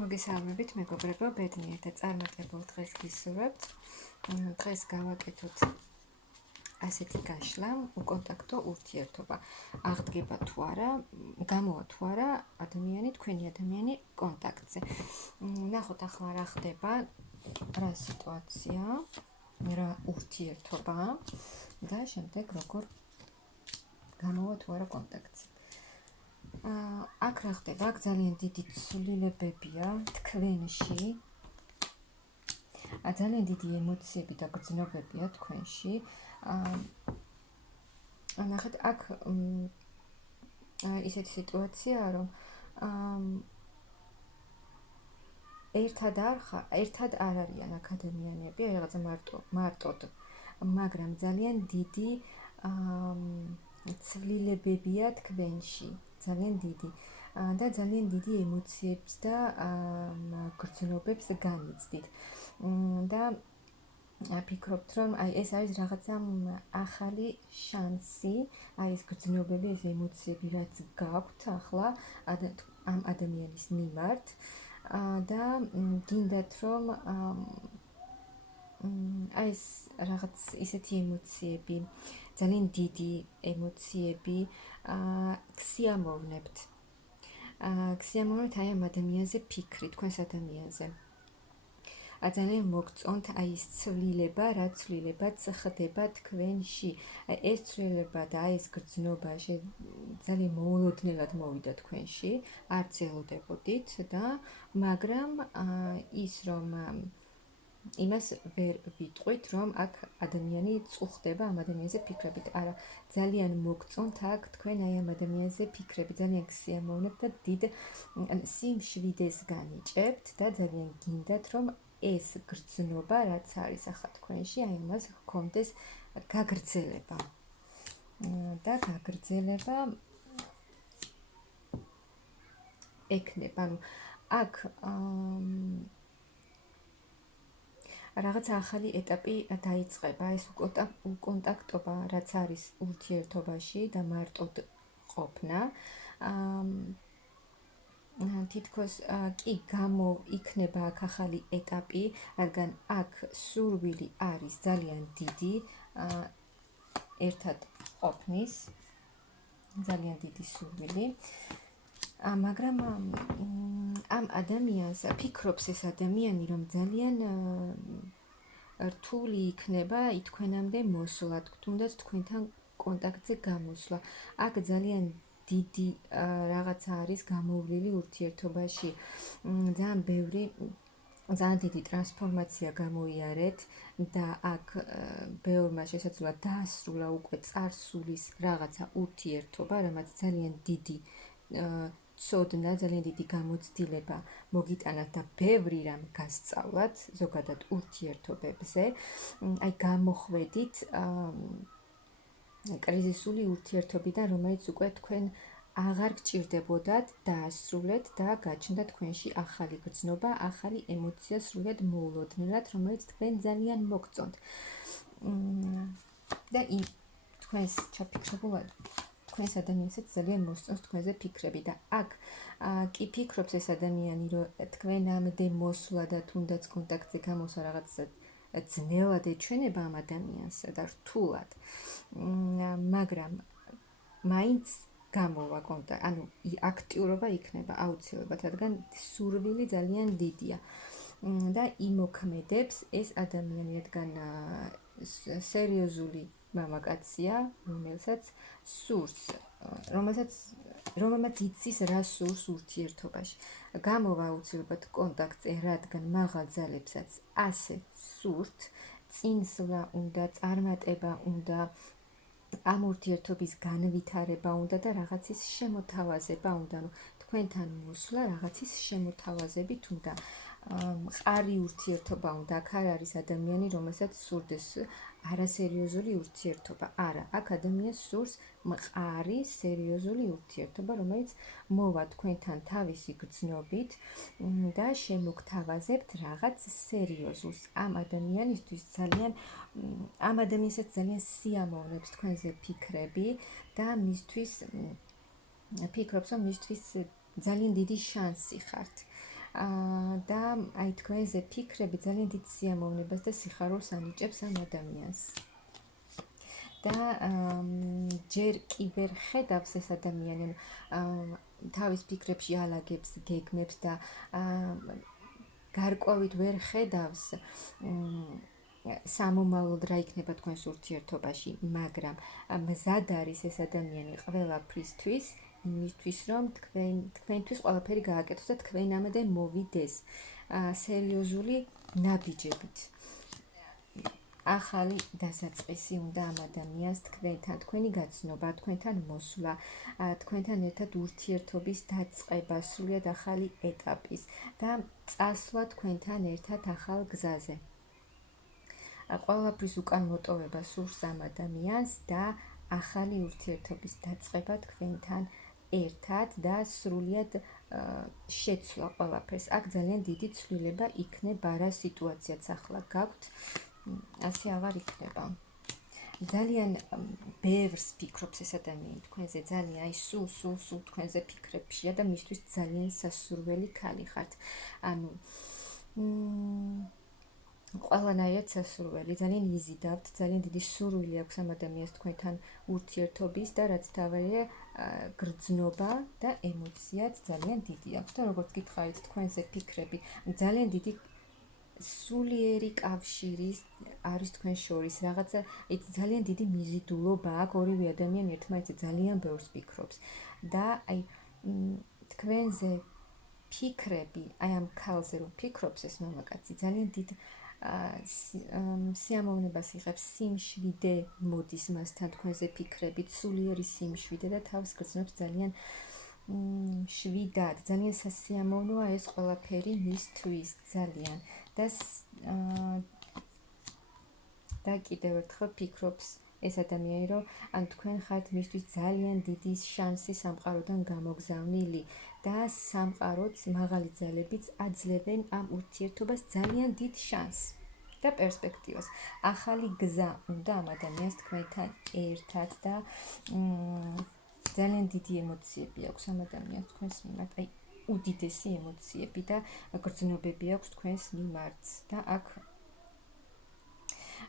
მოგესალმებით, მეგობრებო, ბედნიერ და წარმატებულ დღეს გისურვებთ. დღეს გავაკეთოთ ასეთი გაშლა, უკონტაქტო ურთიერთობა. აღდგება თუ არა, გამოვა თუ არა თქვენი ადამიანი კონტაქტზე. ნახოთ ახლა რა ხდება, რა სიტუაცია, რა ურთიერთობა და შემდეგ როგორ გამოვა თუ არა კონტაქტზე. აქ რა ხდება, აქ ძალიან დიდი ცვლილებებია თქვენში, ძალიან დიდი ემოციები და გრძნობებია თქვენში. ნახეთ, აქ ისეთი სიტუაციაა, რომ ერთად არ არიან აქ ადამიანები, რაღაცა მარტოდ, მაგრამ ძალიან დიდი ცვლილებებია თქვენში, ძალიან დიდი და ძალიან დიდი ემოციებს და გრძნობებს განიცდით. და ფიქრობთ, რომ ეს არის რაღაცა ახალი შანსი, ეს გრძნობები, ეს ემოციები, რაც გაქვთ ახლა ამ ადამიანის მიმართ და გინდათ, რომ ეს რაღაც ისეთი ემოციები, ძალიან დიდი ემოციები გსიამოვნებთ. გსიამოვნებთ აი ამ ადამიანზე ფიქრი, თქვენს ადამიანზე. ძალიან მოგწონთ ის ცვლილება, რა ცვლილებაც ხდება თქვენში. ეს ცვლილება და ეს გრძნობა ძალიან მოულოდნელად მოვიდა თქვენში, არც ელოდებოდით და მაგრამ ის რომ იმას ვერ ვიტყვით, რომ აქ ადამიანი წუხდება ამ ადამიანზე ფიქრებით. არა, ძალიან მოგწონთ აქ თქვენ აი ამ ადამიანზე ფიქრები, ძალიან გსიამოვნებთ და დიდ სიმშვიდეს განიჭებთ და ძალიან გინდათ, რომ ეს გრძნობა, რაც არის ახლა თქვენში, აი ამას ჰქონდეს გაგრძელება. და გაგრძელება ექნება. ანუ აქ რაღაცა ახალი ეტაპი დაიწყება, ეს უკონტაქტობა, რაც არის ურთიერთობაში და მარტოდ ყოფნა. თითქოს კი იქნება აქ ახალი ეტაპი, რადგან აქ სურვილი არის ძალიან დიდი, ერთად ყოფნის, ძალიან დიდი სურვილი. მაგრამ ამ ადამიანს ფიქრობს ეს ადამიანი, რომ ძალიან რთული იქნება თქვენამდე მოსვლა, თუნდაც თქვენთან კონტაქტზე გამოსვლა. აქ ძალიან დიდი რაღაცა არის გამოვლილი ურთიერთობაში. ძალიან დიდი ტრანსფორმაცია გამოიარეთ და აქ ბევრმა შესაძლოა დაასრულა უკვე წარსულის რაღაცა ურთიერთობა, რამაც ძალიან დიდი ცოდნა, ძალიან დიდი გამოცდილება მოგიტანათ და ბევრი რამ გასწავლათ ზოგადად ურთიერთობებზე. აი გამოხვედით კრიზისული ურთიერთობიდან, რომელიც უკვე თქვენ აღარ გჭირდებოდათ დაასრულეთ და გაჩნდა თქვენში ახალი გრძნობა, ახალი ემოცია სრულად მოულოდნელად, რომელიც თქვენ ძალიან მოგწონთ. და თქვენს ჩაფიქრებულად თქვენს ადამიანსაც ძალიან მოსწონს თქვენზე ფიქრები და აქ კი ფიქრობს ეს ადამიანი, რომ თქვენამდე მოსვლა და თუნდაც კონტაქტზე გამოსვლა რაღაცა ძნელად ეჩვენება ამ ადამიანს და რთულად. მაგრამ მაინც გამოვა კონტაქტი, ანუ აქტიურობა იქნება აუცილებლად, რადგან სურვილი ძალიან დიდია. და იმოქმედებს ეს ადამიანი, რადგან სერიოზული მამაკაცია, რომელსაც იცის რა სურს ურთიერთობაში. გამოვა აუცილებლად კონტაქტზე, რადგან მაღალ ძალებსაც ასე სურთ, წინსვლა უნდა, წარმატება უნდა, ამ ურთიერთობის განვითარება უნდა და რაღაცის შემოთავაზება უნდა. თქვენთან მოსვლა რაღაცის შემოთავაზებით უნდა. მყარი ურთიერთობა უნდა. აქ არ არის ადამიანი, რომელსაც სურდეს არასერიოზული ურთიერთობა. არა, აქ ადამიანს სურს მყარი, სერიოზული ურთიერთობა, რომელიც მოვა თქვენთან თავისი გრძნობით და შემოგთავაზებთ რაღაც სერიოზულს. ამ ადამიანისაც ძალიან სიამოვნებს თქვენზე ფიქრები და მისთვის ფიქრობს, რომ მისთვის ძალიან დიდი შანსი ხართ. და აი თქვენზე ფიქრები ძალიან დიდ სიამოვნებას და სიხარულს ანიჭებს ამ ადამიანს. და ჯერ კი ვერ ხედავს ეს ადამიანი თავის ფიქრებში ალაგებს, გეგმებს და გარკვევით ვერ ხედავს სამომავლოდ რა იქნება თქვენს ურთიერთობაში, მაგრამ მზად არის ეს ადამიანი ყველაფრისთვის, იმისთვის, რომ თქვენთვის ყველაფერი გააკეთოს და თქვენამდე მოვიდეს სერიოზული ნაბიჯებით. ახალი დასაწყისი უნდა ამ ადამიანს თქვენთან, თქვენი გაცნობა, თქვენთან მოსვლა, თქვენთან ერთად ურთიერთობის დაწყება, სრულიად ახალი ეტაპის და წასვლა თქვენთან ერთად ახალ გზაზე. ყველაფრის უკან მოტოვება სურს ამ ადამიანს და ახალი ურთიერთობის დაწყება თქვენთან ერთად და სრულიად შეცვლა ყველაფერს. აქ ძალიან დიდი ცვლილება იქნება, რა სიტუაციაც ახლა გაქვთ, ასე აღარ იქნება. ძალიან ბევრს ფიქრობს ეს ადამიანი თქვენზე, ძალიან აი სულ თქვენზე ფიქრებშია და მისთვის ძალიან სასურველი ქალი ხართ. ანუ ყველანაირად სასურველი, ძალიან იზიდავთ, ძალიან დიდი სურვილი აქვს ამ ადამიანს თქვენთან ურთიერთობის და რაც თავია გრძნობა და ემოციაც ძალიან დიდი აქვს და როგორც გითხარით თქვენზე ფიქრები, ძალიან დიდი სულიერი კავშირის არის თქვენ შორის, რაღაცა ძალიან დიდი მიზიდულობა აქვს, ორივე ადამიანი ერთმანეთზე ძალიან ბევრს ფიქრობს და აი თქვენზე ფიქრები, აი ამ ქალზე რომ ფიქრობს ეს მამაკაცი, ძალიან დიდ სიამოვნებას იღებს, სიმშვიდე მოდის მასთან თქვენზე ფიქრებით, სულიერი სიმშვიდე და თავს გრძნობს ძალიან შვიდად, ძალიან სასიამოვნოა ეს ყველაფერი მისთვის, ძალიან და კიდევ ერთხელ ფიქრობს ეს ადამიანი, რომ ან თქვენ ხართ მისთვის ძალიან დიდი შანსი სამყაროდან გამოგზავნილი და სამყაროც მაღალი ძალებიც აძლევენ ამ ურთიერთობას ძალიან დიდ შანსს და პერსპექტივას. ახალი გზა უნდა ამ ადამიანს თქვენთან ერთად და ძალიან დიდი ემოციები აქვს ამ ადამიანს თქვენს მიმართ, აი უდიდესი ემოციები და გრძნობები აქვს თქვენს მიმართ და აქ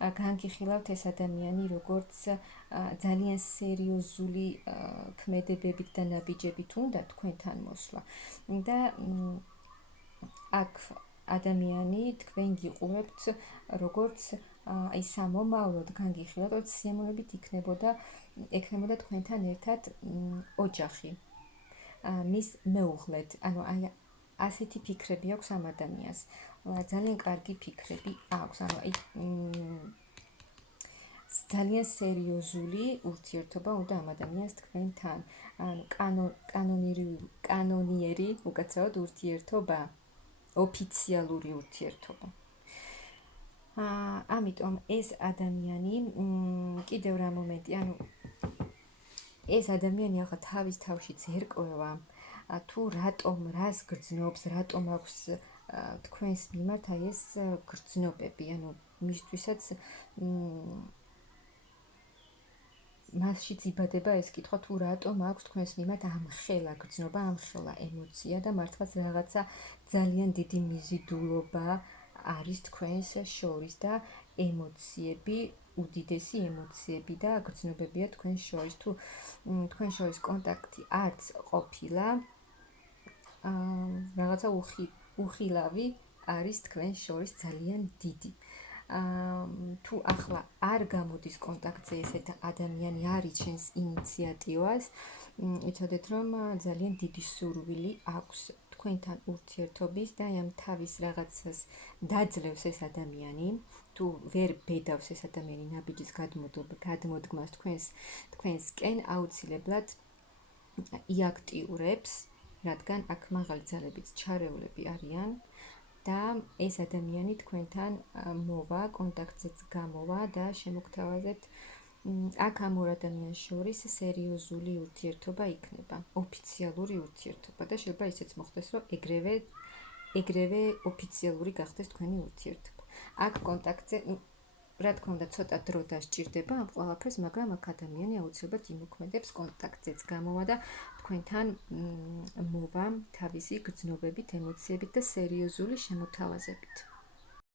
განგიხილავთ ეს ადამიანი როგორც ძალიან სერიოზული ქმედებებით და ნაბიჯებით უნდა თქვენთან მოსვლა და აქ ადამიანი თქვენ გიყურებთ როგორც აი სამომავლოდ განგიხილავთ, რომ სიამოვნებით ექნებოდა თქვენთან ერთად ოჯახი. მის მეუღლედ, ანუ აი ასეთი ფიქრები აქვს ამ ადამიანს. ძალიან კარგი ფიქრები აქვს, ანუ აი ძალიან სერიოზული ურთიერთობა უნდა ამ ადამიანს თქვენთან. ანუ კანონიერი უკაცრავად ურთიერთობა, ოფიციალური ურთიერთობა. ამიტომ ეს ადამიანი კიდევ რა მომენტი, ანუ ეს ადამიანი ახლა თავის თავში ზერკვევა, თუ რატომ რას გრძნობს, რატომ აქვს თქვენს მიმართ აი ეს გრძნობები, ანუ მისთვისაც მასშიც იბადება ეს კითხვა, თუ რატომ აქვს თქვენს მიმართ ამხელა გრძნობა, ამხელა ემოცია და მართლაც რაღაცა ძალიან დიდი მიზიდულობა არის თქვენს შორის და ემოციები, უდიდესი ემოციები და გრძნობებია თქვენ შორის. თუ თქვენ შორის კონტაქტი არც ყოფილა, რაღაცა უხილავი არის თქვენ შორის ძალიან დიდი. თუ ახლა არ გამოდის კონტაქტზე ესეთ ადამიანი არ იჩენს ინიციატივას, იცოდეთ რომ ძალიან დიდი სურვილი აქვს თქვენთან ურთიერთობის და ამ თავის რაღაცას დაძლევს ეს ადამიანი, თუ ვერ ბედავს ეს ადამიანი ნაბიჯის გადმოდგმას თქვენსკენ, აუცილებლად იაქტიურებს, რადგან აქ მაღალი ძალებიც ჩარეულები არიან და ეს ადამიანი თქვენთან მოვა, კონტაქტზეც გამოვა და შემოგთავაზებთ აქ ამ ორ ადამიანს შორის სერიოზული ურთიერთობა იქნება, ოფიციალური ურთიერთობა და შეიძლება ისეც მოხდეს, რომ ეგრევე ოფიციალური გახდეს თქვენი ურთიერთობა. აქ კონტაქტზე, რა თქმა უნდა, ცოტა დრო დასჭირდება ამ ყველაფერს, მაგრამ აქ ადამიანი აუცილებლად იმოქმედებს, კონტაქტზეც გამოვა და თქვენთან მოვა თავისი გრძნობებით, ემოციებით და სერიოზული შემოთავაზებით.